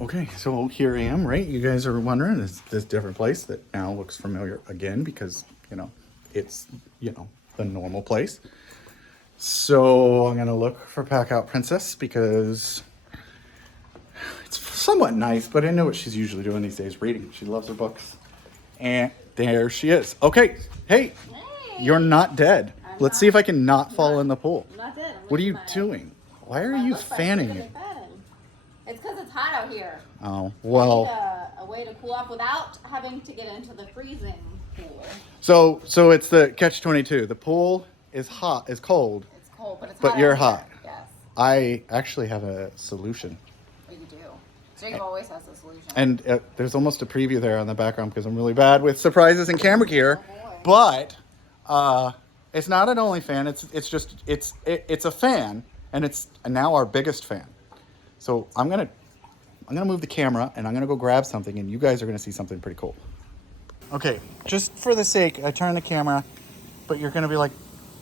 Okay, so here I am, right? You guys are wondering, it's this different place that now looks familiar again because, it's, the normal place. So I'm gonna look for PACKOUT Princess because it's somewhat nice, but I know what she's usually doing these days, reading. She loves her books. And there she is. Okay, hey, you're not dead. Let's see if I can not fall in the pool. I'm not dead. What are you doing? Why are you fanning it? It's because it's hot out here. Oh, well. I need a way to cool off without having to get into the freezing pool. So it's the catch-22. The pool is hot, is cold. It's cold, but it's hot. But you're out hot. Here. Yes. I actually have a solution. What do you do? Jake always has a solution. And there's almost a preview there on the background because I'm really bad with surprises and camera gear. Oh, but it's not an only fan. It's a fan, and it's now our biggest fan. So I'm gonna move the camera and I'm gonna go grab something, and you guys are gonna see something pretty cool. Okay, just for the sake, I turn the camera, but you're gonna be like,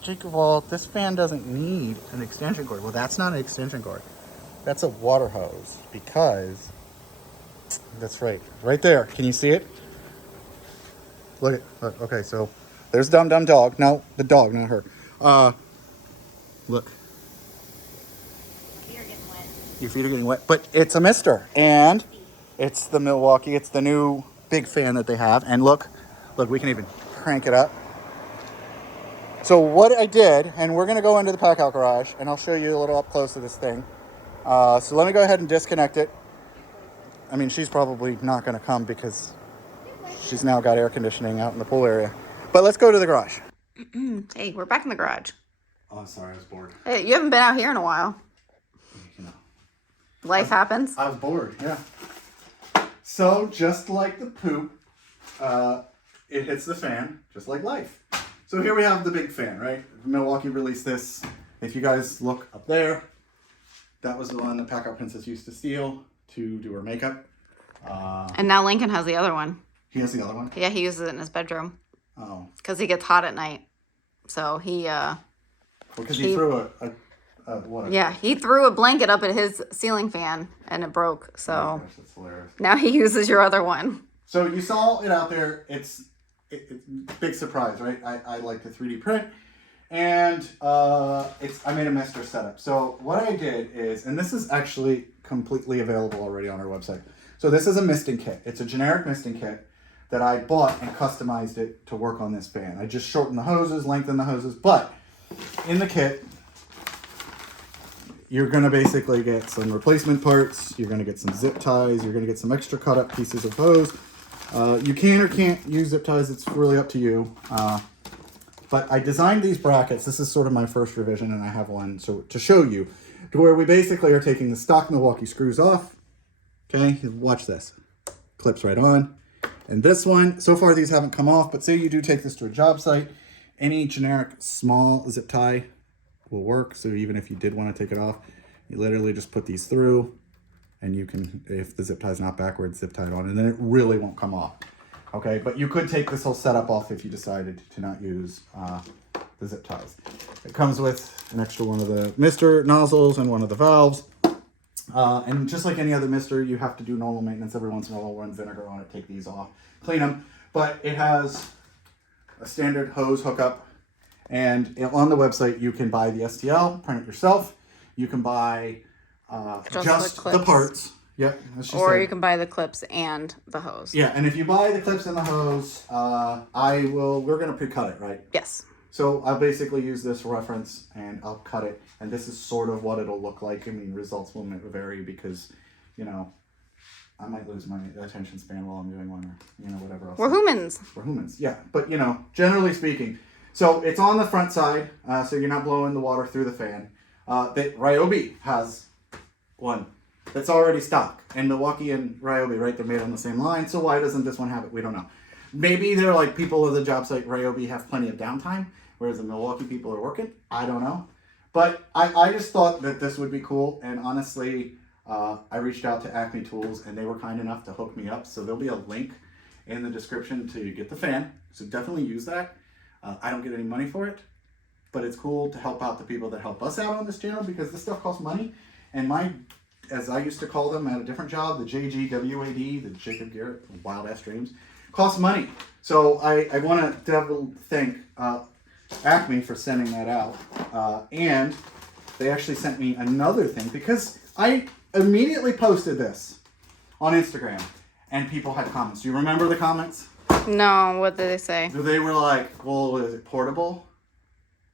JakeOfall, this fan doesn't need an extension cord. Well, that's not an extension cord. That's a water hose because that's right there. Can you see it? Look. Okay, so there's Dum Dum Dog. No, the dog, not her. Look. Your feet are getting wet, but it's a mister, and it's the Milwaukee. It's the new big fan that they have, and look, we can even crank it up. So what I did, and we're gonna go into the PACKOUT garage, and I'll show you a little up close to this thing. So let me go ahead and disconnect it. I mean, she's probably not gonna come because she's now got air conditioning out in the pool area. But let's go to the garage. Hey, we're back in the garage. Oh, I'm sorry, I was bored. Hey, you haven't been out here in a while. Life happens. I was bored, yeah. So just like the poop, it hits the fan, just like life. So here we have the big fan, right? Milwaukee released this. If you guys look up there, that was the one that PACKOUT Princess used to steal to do her makeup. And now Lincoln has the other one. He has the other one? Yeah, he uses it in his bedroom. Oh. Because he gets hot at night. So he, because he threw he threw a blanket up at his ceiling fan and it broke. So oh gosh, that's hilarious. Now he uses your other one. So you saw it out there. It's big surprise, right? I like to 3D print, and I made a mister setup. So what I did is, and this is actually completely available already on our website. So this is a misting kit. It's a generic misting kit that I bought and customized it to work on this fan. I just shortened the hoses, lengthened the hoses, but in the kit, you're going to basically get some replacement parts. You're going to get some zip ties. You're going to get some extra cut up pieces of hose. You can or can't use zip ties. It's really up to you. But I designed these brackets. This is sort of my first revision, and I have one so to show you, to where we basically are taking the stock Milwaukee screws off. Okay, watch this. Clips right on. And this one, so far these haven't come off, but say you do take this to a job site, any generic small zip tie will work. So even if you did want to take it off, you literally just put these through, and you can, if the zip tie is not backwards, zip tie it on, and then it really won't come off. Okay, but you could take this whole setup off if you decided to not use the zip ties. It comes with an extra one of the mister nozzles and one of the valves. And just like any other mister, you have to do normal maintenance every once in a while. Run vinegar on it, take these off, clean them. But it has a standard hose hookup. And on the website, you can buy the STL, print it yourself. You can buy just the parts. Yep. Or you can buy the clips and the hose. Yeah, and if you buy the clips and the hose, we're going to pre-cut it, right? Yes. So I'll basically use this reference and I'll cut it. And this is sort of what it'll look like. I mean, results will vary because, I might lose my attention span while I'm doing one or, whatever else. We're humans. We're humans, yeah. But, generally speaking. So it's on the front side, so you're not blowing the water through the fan. Ryobi has one that's already stock. And Milwaukee and Ryobi, right, they're made on the same line. So why doesn't this one have it? We don't know. Maybe they're like people of the job site, Ryobi, have plenty of downtime, whereas the Milwaukee people are working. I don't know. But I just thought that this would be cool. And honestly, I reached out to ACME Tools, and they were kind enough to hook me up. So there'll be a link in the description to get the fan. So definitely use that. I don't get any money for it, but it's cool to help out the people that help us out on this channel because this stuff costs money. And my as I used to call them at a different job, the JGWAD, the Jacob Garrett Wild Ass Dreams, cost money. So I want to thank ACME for sending that out. And they actually sent me another thing because I immediately posted this on Instagram and people had comments. Do you remember the comments? No, what did they say? So they were like, well, is it portable?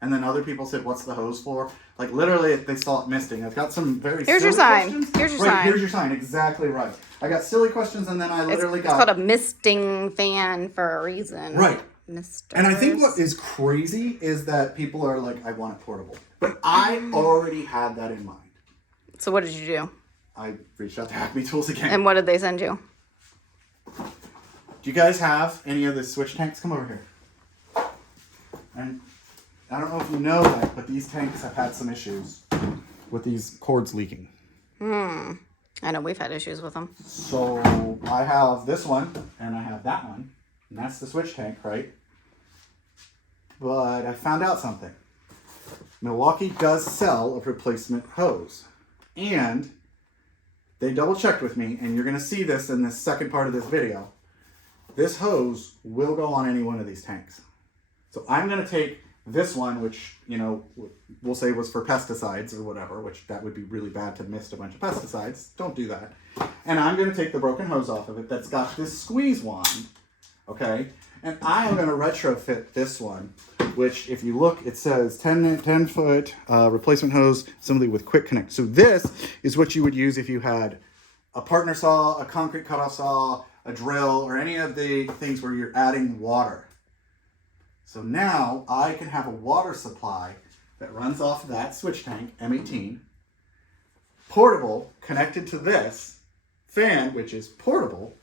And then other people said, what's the hose for? Like, literally, they saw it misting. I've got some very Here's your silly sign. questions. Here's your Right, sign. here's your sign. Exactly right. I got silly questions, and then I literally It's called a misting fan for a reason. Right. Misters. And I think what is crazy is that people are like, I want it portable. But I already had that in mind. So what did you do? I reached out to ACME Tools again. And what did they send you? Do you guys have any of the switch tanks? Come over here. And I don't know if you know that, but these tanks have had some issues with these cords leaking. I know we've had issues with them. So I have this one, and I have that one, and that's the switch tank, right? But I found out something. Milwaukee does sell a replacement hose, and they double checked with me, and you're going to see this in the second part of this video. This hose will go on any one of these tanks. So I'm going to take this one, which, you know, we'll say was for pesticides or whatever, which that would be really bad to mist a bunch of pesticides. Don't do that. And I'm going to take the broken hose off of it that's got this squeeze wand, okay? And I am going to retrofit this one, which if you look, it says 10 foot replacement hose, assembly with quick connect. So this is what you would use if you had a partner saw, a concrete cutoff saw, a drill, or any of the things where you're adding water. So now I can have a water supply that runs off that switch tank, M18, portable, connected to this fan, which is portable,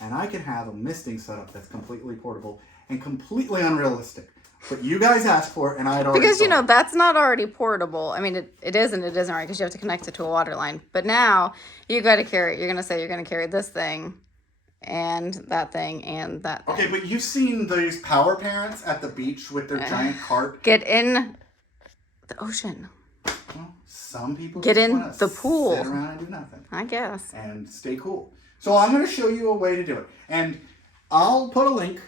and I can have a misting setup that's completely portable and completely unrealistic. But you guys asked for it, and I had already Because, you know, sold it. that's not already portable. I mean, it is and it isn't, right? Because you have to connect it to a water line. But now you got to carry, you're going to say you're going to carry this thing and that thing and that thing. Okay, but you've seen these power parents at the beach with their giant cart. Get in the ocean. Well, some people Get just in wanna the pool. sit around and do nothing. I guess. And stay cool. So I'm going to show you a way to do it. And I'll put a link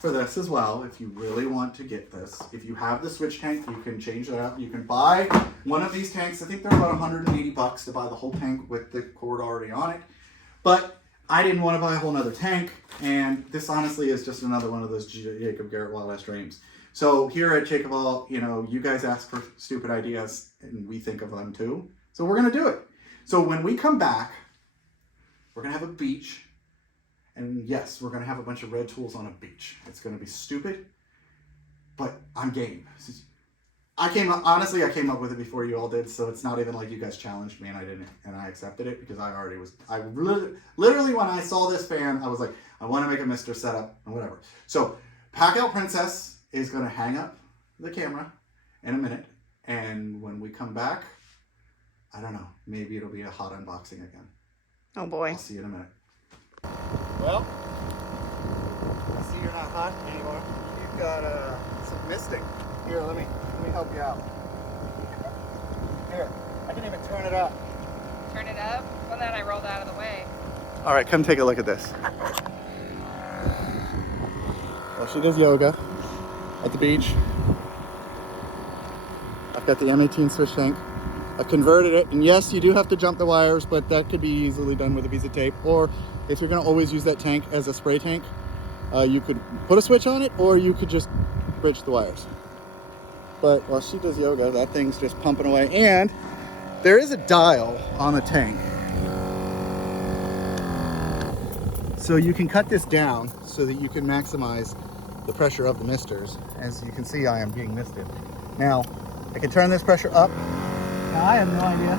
for this as well if you really want to get this. If you have the switch tank, you can change that up. You can buy one of these tanks. I think they're about $180 to buy the whole tank with the cord already on it. But I didn't want to buy a whole nother tank, and this honestly is just another one of those Jacob Garrett Wild Ass Dreams. So here at JakeOfall, you know, you guys ask for stupid ideas, and we think of them too. So we're going to do it. So when we come back, we're going to have a beach, and yes, we're going to have a bunch of red tools on a beach. It's going to be stupid, but I'm game. I came up with it before you all did, so it's not even like you guys challenged me and I didn't, and I accepted it because I already was. I literally when I saw this fan, I was like, I want to make a Mr. setup and whatever. So, PACKOUT Princess is going to hang up the camera in a minute, and when we come back, I don't know, maybe it'll be a hot unboxing again. Oh boy. I'll see you in a minute. Well, I see you're not hot anymore. You've got some misting. Here, let me help you out. Here, I can even turn it up. Turn it up? Well, then I rolled out of the way. All right, come take a look at this. Well, she does yoga at the beach. I've got the M18 switch tank. I converted it, and yes, you do have to jump the wires, but that could be easily done with a piece of tape. Or if you're gonna always use that tank as a spray tank, you could put a switch on it, or you could just bridge the wires. But while she does yoga, that thing's just pumping away. And there is a dial on the tank. So you can cut this down so that you can maximize the pressure of the misters. As you can see, I am being misted. Now, I can turn this pressure up. Now, I have no idea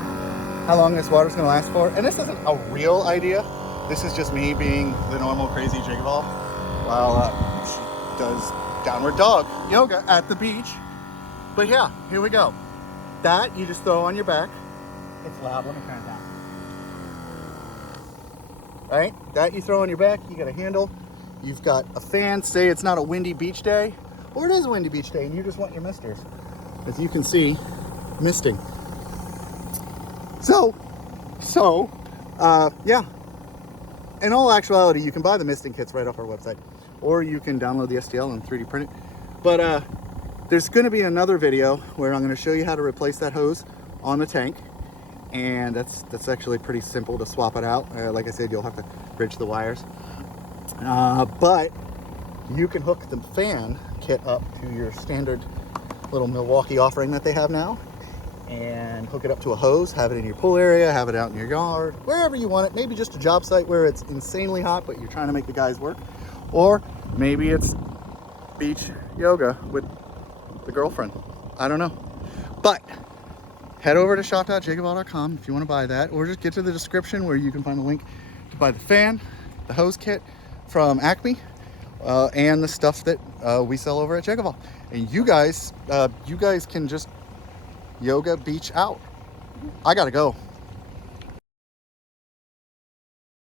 how long this water's gonna last for. And this isn't a real idea. This is just me being the normal crazy JakeOfall while she does downward dog yoga at the beach. But yeah, here we go. That you just throw on your back. It's loud, let me turn it down. All right, that you throw on your back, you got a handle. You've got a fan, say it's not a windy beach day, or it is a windy beach day and you just want your misters. As you can see, misting. So, So, yeah. In all actuality, you can buy the misting kits right off our website, or you can download the STL and 3D print it. But there's going to be another video where I'm going to show you how to replace that hose on the tank, and that's actually pretty simple to swap it out. Like I said, you'll have to bridge the wires, but you can hook the fan kit up to your standard little Milwaukee offering that they have now, and hook it up to a hose, have it in your pool area, have it out in your yard, wherever you want it. Maybe just a job site where it's insanely hot, but you're trying to make the guys work. Or maybe it's beach yoga with the girlfriend. I don't know. But head over to shop.jakeoffall.com if you want to buy that, or just get to the description where you can find a link to buy the fan, the hose kit from ACME, and the stuff that we sell over at JakeOfall. And you guys can just yoga beach out. I gotta go.